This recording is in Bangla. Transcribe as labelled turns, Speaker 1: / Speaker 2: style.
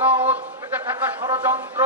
Speaker 1: গণ থাকা ষড়যন্ত্র